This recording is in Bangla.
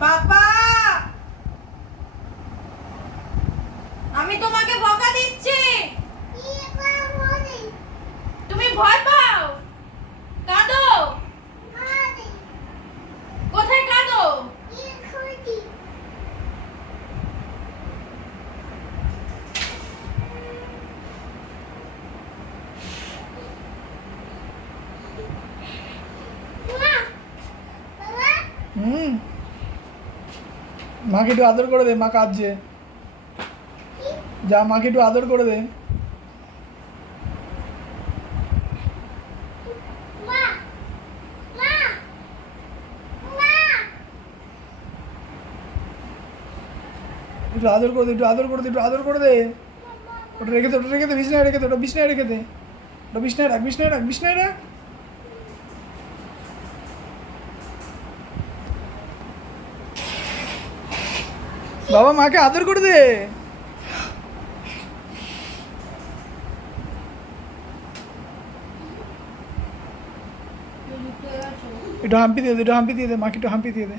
পাপা আমি তোমাকে বকা দিচ্ছি! তুমি ভয় পাও! কাঁদো! কোথায় কাঁদো? হুম। মাকে একটু আদর করে দে মা কাঁদছে। যা মাকে একটু আদর করে দে। একটু আদর করে দে একটু আদর করে দে একটু আদর করে দে। ওটা রেখে দে ওটা রেখে দে বিছনায় রেখে দে ওটা বিছনায় রেখে দে। ওটা বিছনায় রাখ বিছনায় রাখ বিছনায় রাখ। বাবা, মাকে আদর করে দে। একটু হাম্পি দিয়ে দে, একটু হাম্পি দিয়ে দে, মাকে একটু হাম্পি দিয়ে দে।